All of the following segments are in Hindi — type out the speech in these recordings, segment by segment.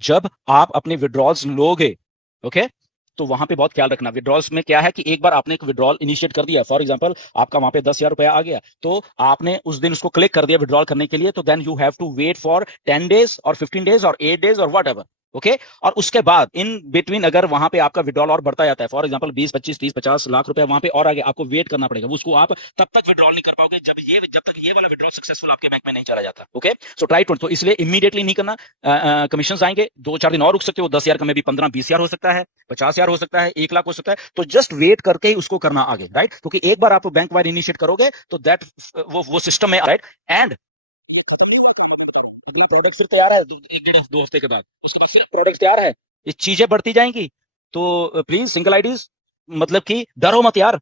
जब आप अपने विड्रॉल्स लोगे, ओके, तो वहां पे बहुत ख्याल रखना। विड्रॉल्स में क्या है कि एक बार आपने एक विड्रॉल इनिशिएट कर दिया, फॉर एग्जांपल आपका वहां पे 10,000 रुपया आ गया, तो आपने उस दिन उसको क्लिक कर दिया विड्रॉल करने के लिए, तो then you have to wait for 10 days और 15 डेज और 8 डेज और वट एवर, ओके। और उसके बाद इन बिटवीन अगर वहां पे आपका विड्रॉल और बढ़ता जाता है, फॉर एग्जांपल 20, 25, 30, 50 लाख रुपए वहां पे और आगे, आपको वेट करना पड़ेगा। उसको आप तब तक विड्रॉल नहीं कर पाओगे जब तक ये वाला विड्रॉल सक्सेसफुल आपके बैंक में नहीं चला जाता, ओके। सो ट्राई टू, तो इसलिए इमीडिएटली नहीं करना। कमीशन आएंगे, 2-4 दिन और रुक सकते हो, 10,000 का में भी 15-20,000 हो सकता है, 50,000 हो सकता है, 1 लाख हो सकता है। तो जस्ट वेट करके ही उसको करना आगे, राइट। क्योंकि एक बार आप बैंक वाइड इनिशिएट करोगे तो दैट वो सिस्टम में, राइट। एंड अगला प्रोडक्ट फिर तैयार है 1-1.5-2 हफ्ते के बाद, उसके बाद फिर प्रोडक्ट तैयार है, ये चीजें बढ़ती जाएंगी। तो प्लीज सिंगल आईडीज, मतलब कि डरो मत यार,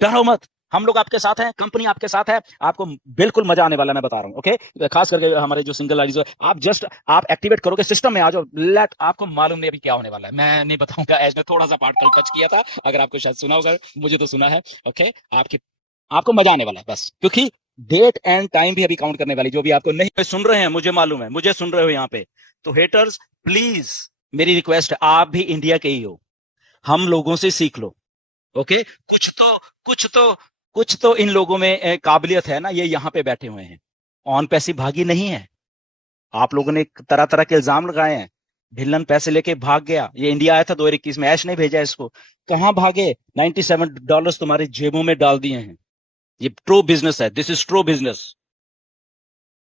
डरो मत। हम लोग आपके साथ हैं, कंपनी आपके साथ है, आपको बिल्कुल मजा आने वाला है, मैं बता रहा हूं, ओके। खास करके हमारे जो सिंगल आईडीज, आप जस्ट आप एक्टिवेट करोगे, सिस्टम में आ जाओ, लेट, आपको मालूम नहीं अभी क्या होने वाला है, मैं नहीं बताऊंगा। एज में थोड़ा सा पार्ट कल टच किया था, अगर आपको शायद सुना होगा, मुझे तो सुना है, ओके। आपके आपको मजा आने वाला है बस, क्योंकि डेट एंड टाइम भी अभी काउंट करने वाली, जो भी आपको नहीं सुन रहे हैं, मुझे मालूम है, मुझे सुन रहे हो यहाँ पे। तो हेटर्स, प्लीज मेरी रिक्वेस्ट है, आप भी इंडिया के ही हो, हम लोगों से सीख लो, ओके। कुछ तो इन लोगों में काबिलियत है ना, ये यहाँ पे बैठे हुए हैं, ऑन पैसी भागी नहीं है। आप लोगों ने तरह तरह के इल्जाम लगाए हैं, ढिल्लन पैसे लेके भाग गया, ये इंडिया आया था 2021 में, ऐश नहीं भेजा इसको, कहां भागे, $97 तुम्हारे जेबों में डाल दिए हैं। ये ट्रू बिजनेस है, this is true business.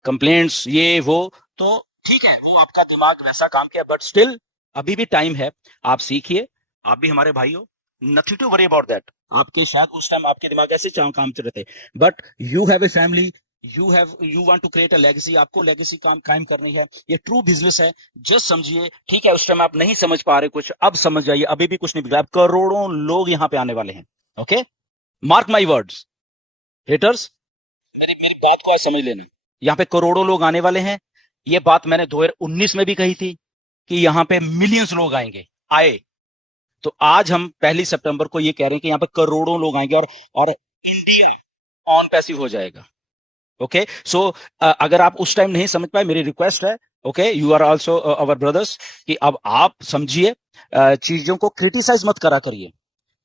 Complaints ये वो, तो ठीक है, वो आपका दिमाग वैसा काम किया, बट स्टिल अभी भी टाइम है, आप सीखिए, आप भी हमारे भाई हो, nothing to worry about that. आपके शायद उस टाइम आपके दिमाग ऐसे काम चल रहे थे, but you have a family, you want to create a legacy, आपको लेगेसी काम कायम करनी है, ये ट्रू बिजनेस है। जस्ट समझिए, ठीक है, उस टाइम आप नहीं समझ पा रहे कुछ, अब समझ जाइए, अभी भी कुछ नहीं बिगड़ा, करोड़ों लोग यहाँ पे आने वाले हैं, okay. Mark my words, haters, मेरी मेरी बात को आज समझ लेना, यहाँ पे करोड़ों लोग आने वाले हैं। ये बात मैंने 2019 में भी कही थी कि यहाँ पे मिलियंस लोग आएंगे, आए। तो आज हम 1 सितंबर को ये कह रहे हैं कि यहाँ पे करोड़ों लोग आएंगे, और इंडिया ऑन पैसिव हो जाएगा, ओके। सो अगर आप उस टाइम नहीं समझ पाए, मेरी रिक्वेस्ट है, okay, you are also our brothers, कि अब आप समझिए, चीजों को क्रिटिसाइज मत करा करिए।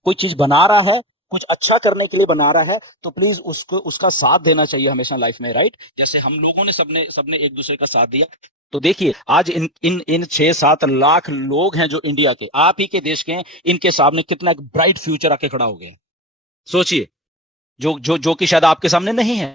कोई चीज बना रहा है, कुछ अच्छा करने के लिए बना रहा है, तो प्लीज उसको उसका साथ देना चाहिए हमेशा लाइफ में, राइट। जैसे हम लोगों ने सबने सबने एक दूसरे का साथ दिया। तो देखिए, आज इन इन इन 6-7 लाख लोग हैं जो इंडिया के, आप ही के देश के हैं, इनके सामने कितना एक ब्राइट फ्यूचर आके खड़ा हो गया है। सोचिए, जो जो जो कि शायद आपके सामने नहीं है,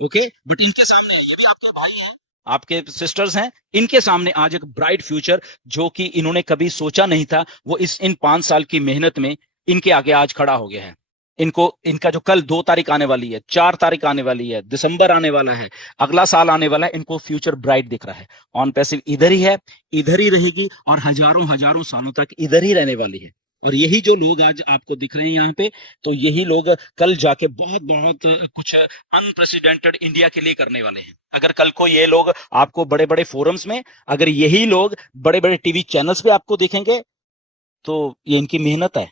ओके, बट इनके सामने, ये भी आपके भाई हैं, आपके सिस्टर्स हैं, इनके सामने आज एक ब्राइट फ्यूचर, जो कि इन्होंने कभी सोचा नहीं था, वो इन 5 साल की मेहनत में इनके आगे आज खड़ा हो गया है। इनको, इनका जो कल 2 तारीख आने वाली है, 4 तारीख आने वाली है, दिसंबर आने वाला है, अगला साल आने वाला है, इनको फ्यूचर ब्राइट दिख रहा है। ऑन पैसिव इधर ही है, इधर ही रहेगी, और हजारों हजारों सालों तक इधर ही रहने वाली है। और यही जो लोग आज आपको दिख रहे हैं यहाँ पे, तो यही लोग कल जाके बहुत बहुत कुछ अनप्रेसिडेंटेड इंडिया के लिए करने वाले हैं। अगर कल को ये लोग आपको बड़े बड़े फोरम्स में, अगर यही लोग बड़े बड़े टीवी चैनल्स पे आपको देखेंगे, तो ये इनकी मेहनत है,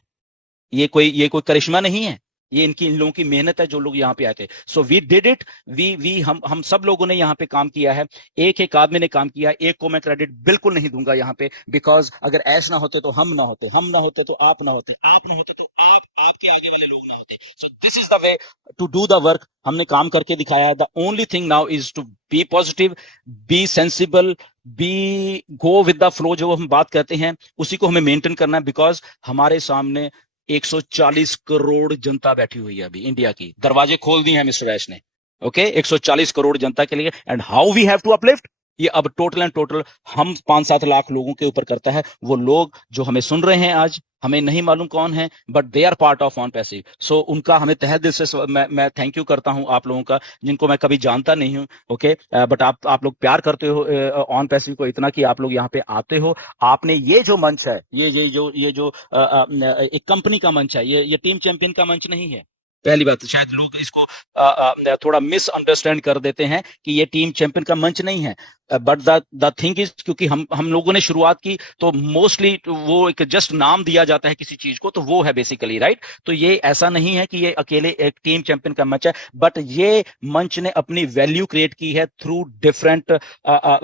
ये कोई करिश्मा नहीं है, ये इन लोगों की मेहनत है, जो लोग यहाँ पे आए थे। So we did it, we हम सब लोगों ने यहाँ पे काम किया है, एक एक आदमी ने काम किया, एक को मैं क्रेडिट बिल्कुल नहीं दूंगा यहाँ पे, बिकॉज अगर ऐश ना होते तो हम ना होते, हम ना होते तो आप ना होते, आप ना होते तो आपके आगे वाले लोग ना होते। So this is the way to do the work, हमने काम करके दिखाया है। The only thing now is to be positive, be sensible, be go with the flow, जो हम बात करते हैं उसी को हमें मेंटेन करना है, बिकॉज हमारे सामने 140 करोड़ जनता बैठी हुई है अभी इंडिया की, दरवाजे खोल दिए हैं मिस्टर ऐश ने, ओके, 140 करोड़ जनता के लिए। And how we have to uplift, ये अब टोटल एंड टोटल हम 5-7 लाख लोगों के ऊपर करता है। वो लोग जो हमें सुन रहे हैं आज, हमें नहीं मालूम कौन है, but they are part of on passive. So उनका हमें तहे दिल से मैं थैंक यू करता हूं, आप लोगों का, जिनको मैं कभी जानता नहीं हूं, ओके। बट आप लोग प्यार करते हो ऑन पैसिव को इतना कि आप लोग यहाँ पे आते हो। आपने ये जो मंच है, ये जो एक कंपनी का मंच है, ये टीम चैंपियन का मंच नहीं है। पहली बात, शायद लोग इसको थोड़ा मिसअंडरस्टैंड कर देते हैं कि ये टीम चैंपियन का मंच नहीं है, बट द थिंग इज, क्योंकि हम लोगों ने शुरुआत की, तो मोस्टली वो एक जस्ट नाम दिया जाता है किसी चीज को, तो वो है बेसिकली, राइट। तो ये ऐसा नहीं है कि ये अकेले एक टीम चैंपियन का मंच है, बट ये मंच ने अपनी वैल्यू क्रिएट की है through different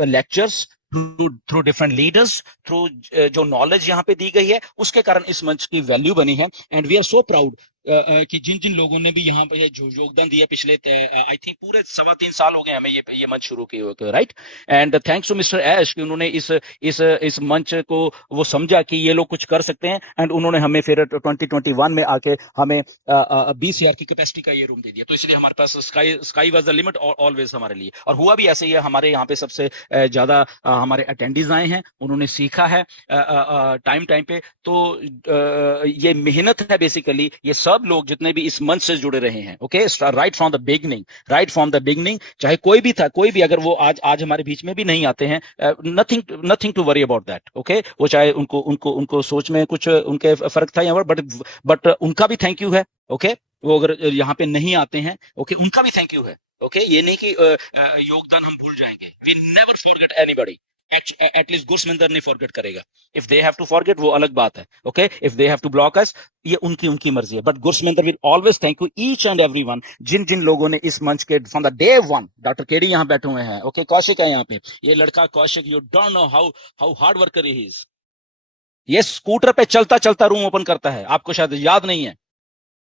lectures, through through different leaders, through जो नॉलेज यहाँ पे दी गई है, उसके कारण इस मंच की वैल्यू बनी है। And we are so proud कि जिन जिन लोगों ने भी यहाँ पे जो योगदान दिया पिछले आई थिंक पूरे 3.25 साल हो गए हमें ये मंच शुरू किए हुए, right. And thanks to mister Ash कि उन्होंने इस मंच को वो समझा कि ये लोग कुछ कर सकते हैं, एंड उन्होंने हमें फिर 2021 में आके हमें 20,000 की कैपेसिटी का ये रूम दे दिया। तो इसलिए हमारे पास sky was the limit always हमारे लिए, और हुआ भी ऐसे ही है। हमारे यहाँ पे सबसे ज्यादा हमारे अटेंडीज आए हैं, उन्होंने सीखा है टाइम टाइम पे। तो ये मेहनत है बेसिकली, ये सब लोग जितने भी इस मंच से जुड़े रहे हैं, okay, right from the beginning, चाहे कोई भी था, कोई भी, अगर वो आज हमारे बीच में भी नहीं आते हैं, nothing to worry about that, okay. वो चाहे उनको सोच में कुछ उनके फर्क था यहाँ पर, बट उनका भी थैंक यू है, ओके। वो अगर यहाँ पे नहीं आते हैं, ओके, उनका भी थैंक यू है, ओके। ये नहीं कि योगदान हम भूल जाएंगे, we never forget anybody, at least Gursaminder नहीं फॉरगेट करेगा। If they have to forget वो अलग बात है, okay. If they have to block us, ये उनकी मर्जी है, but Gursaminder will always thank you each and everyone, जिन जिन लोगों ने इस मंच के from the day one, doctor KD यहाँ बैठे हुए हैं, ओके, कौशिक है यहाँ पे, ये लड़का Kaushik, you don't know how hard worker he is. ये स्कूटर पे चलता चलता रूम ओपन करता है, आपको शायद याद नहीं है।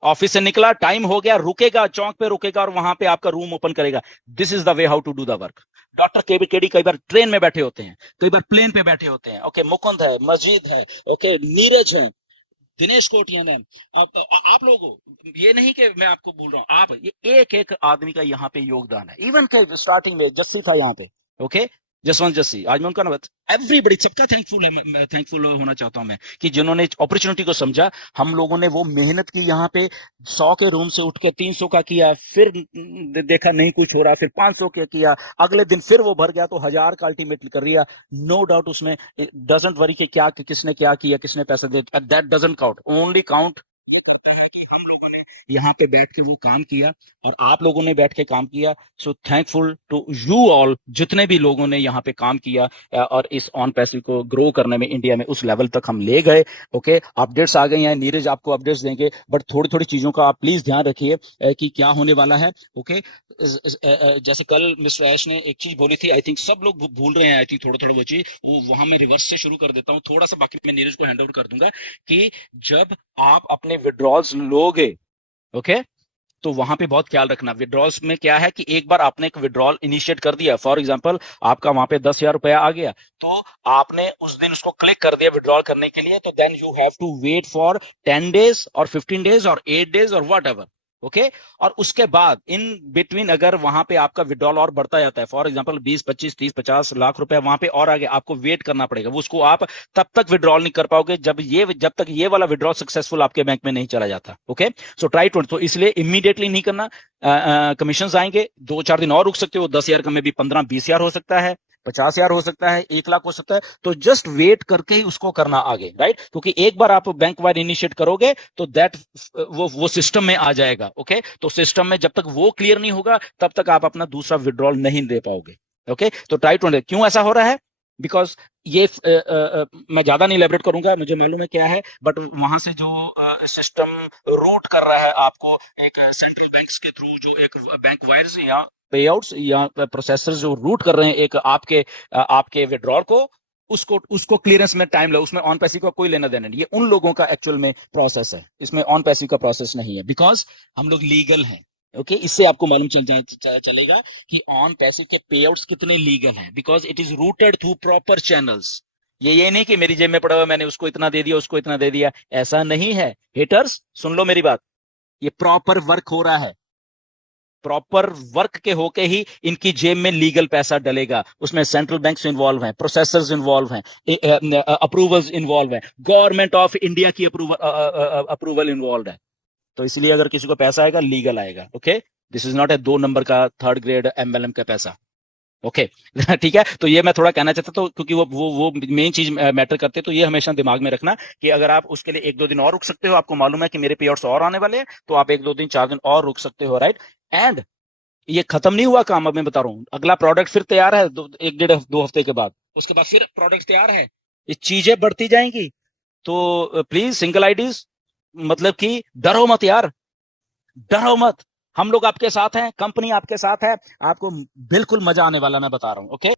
ऑफिस से निकला, टाइम हो गया, रुकेगा, चौक पे रुकेगा और वहां पे आपका रूम ओपन करेगा। This is the way how to do the work. Doctor KD कई बार ट्रेन में बैठे होते हैं, कई बार प्लेन पे बैठे होते हैं, ओके। मुकुंद है, मजीद है, ओके, नीरज है, दिनेश कोटियान है। आप लोगों, ये नहीं कि मैं आपको बोल रहा हूं, आप, ये एक एक आदमी का यहाँ पे योगदान है। इवन के स्टार्टिंग में जस्सी था यहाँ पे, ओके, जसवंत जस्सी, आज मैं उनका नाम, एवरीबडी, सबका थैंकफुल है, मैं थैंकफुल होना चाहता हूं मैं, कि जिन्होंने अपॉर्चुनिटी को समझा। हम लोगों ने वो मेहनत की यहाँ पे, 100 के रूम से उठ के 300 का किया, फिर देखा नहीं कुछ हो रहा, फिर 500 का किया, अगले दिन फिर वो भर गया तो 1000 का अल्टीमेटली कर दिया। नो डाउट उसमें डजंट वरी कि क्या, किसने क्या किया, किसने पैसा दिया, that doesn't count, only count करता है कि हम लोगों ने यहाँ पे बैठ के वो काम किया, और आप लोगों ने बैठ के काम किया। So thankful to you all, जितने भी लोगों ने यहाँ पे काम किया, और इस ऑन पैसिव को ग्रो करने में इंडिया में उस लेवल तक हम ले गए, ओके। अपडेट्स आ गई हैं, नीरज आपको अपडेट्स देंगे, बट थोड़ी थोड़ी चीजों का आप प्लीज ध्यान रखिए कि क्या होने वाला है, ओके। जैसे कल मिस्टर ऐश ने एक चीज बोली थी, आई थिंक सब लोग भूल रहे हैं, आई थिंक थोड़ा थोड़ा वो चीज, वो वहां मैं रिवर्स से शुरू कर देता हूँ थोड़ा सा, बाकी मैं नीरज को हैंड ओवर कर दूंगा, कि जब आप अपने विड्रॉल्स लोगे, ओके, तो वहां पे बहुत ख्याल रखना। विड्रॉल्स में क्या है कि एक बार आपने एक विड्रॉल इनिशिएट कर दिया, फॉर एग्जांपल आपका वहां पे 10,000 रुपया आ गया, तो आपने उस दिन उसको क्लिक कर दिया विड्रॉल करने के लिए, तो then you have to wait for 10 days और 15 डेज और 8 डेज और वट एवर, ओके। और उसके बाद इन बिटवीन अगर वहां पे आपका विड्रॉल और बढ़ता जाता है, फॉर एग्जांपल 20, 25, 30, 50 लाख रुपए वहां पे और आगे, आपको वेट करना पड़ेगा, वो उसको आप तब तक विड्रॉल नहीं कर पाओगे जब तक ये वाला विड्रॉल सक्सेसफुल आपके बैंक में नहीं चला जाता, ओके। सो ट्राई टू, तो इसलिए इमीडिएटली नहीं करना, कमीशन आएंगे, 2-4 दिन और रुक सकते हो, 10,000 का में भी 15-20,000 हो सकता है, 50,000 हो सकता है, 1 लाख हो सकता है, तो जस्ट वेट करके ही उसको करना आगे, राइट। क्योंकि एक बार आप बैंक वाइड इनिशिएट करोगे तो दैट वो सिस्टम में आ जाएगा, ओके। तो सिस्टम में जब तक वो क्लियर नहीं होगा तब तक आप अपना दूसरा विड्रॉल नहीं दे पाओगे, ओके। तो ट्राई टू, क्यों ऐसा हो रहा है, बिकॉज ये मैं ज्यादा नहीं इलेबरेट करूंगा, मुझे मालूम है क्या है, बट वहां से जो सिस्टम रूट कर रहा है आपको एक सेंट्रल बैंक्स के थ्रू, जो एक बैंक वायर्स या पेआउट्स या प्रोसेसर्स जो रूट कर रहे हैं एक आपके विड्रॉल को, उसको क्लियरेंस में टाइम लगा, उसमें ऑन पैसिव का कोई लेना देना नहीं। ये उन लोगों का एक्चुअल में प्रोसेस है, इसमें ऑन पैसिव का प्रोसेस नहीं है, बिकॉज हम लोग लीगल हैं, ओके। इससे आपको मालूम चलेगा कि ऑन पैसिव के पेआउट्स कितने लीगल हैं, because it is rooted through proper channels. ये नहीं कि मेरी जेब में पड़ा हुआ, मैंने उसको इतना दे दिया, उसको इतना दे दिया, ऐसा नहीं है। हिटर्स सुन लो मेरी बात, ये प्रॉपर वर्क हो रहा है, प्रॉपर वर्क के होके ही इनकी जेब में लीगल पैसा डलेगा। उसमें सेंट्रल बैंक्स इन्वॉल्व हैं, प्रोसेसर्स इन्वॉल्व हैं, अप्रूवल्स इन्वॉल्व हैं, गवर्नमेंट ऑफ इंडिया की अप्रूवल इन्वॉल्व है। तो इसलिए अगर किसी को पैसा आएगा, लीगल आएगा, okay. This is not a 2 number का 3rd ग्रेड एमएलएम का पैसा, ओके। ठीक है, तो ये मैं थोड़ा कहना चाहता था, क्योंकि वो मेन चीज मैटर करते, तो ये हमेशा दिमाग में रखना कि अगर आप उसके लिए 1-2 दिन और रुक सकते हो, आपको मालूम है कि मेरे पेआउट्स और आने वाले हैं, तो आप 1-2 दिन 4 दिन और रुक सकते हो, राइट। एंड ये खत्म नहीं हुआ काम, अब मैं बता रहा हूँ, अगला प्रोडक्ट फिर तैयार है 1-1.5-2 हफ्ते के बाद, उसके बाद फिर प्रोडक्ट तैयार है, ये चीजें बढ़ती जाएंगी। तो प्लीज सिंगल आईडीज, मतलब कि डरो मत यार, डरो मत, हम लोग आपके साथ हैं, कंपनी आपके साथ है, आपको बिल्कुल मजा आने वाला, मैं बता रहा हूं, ओके।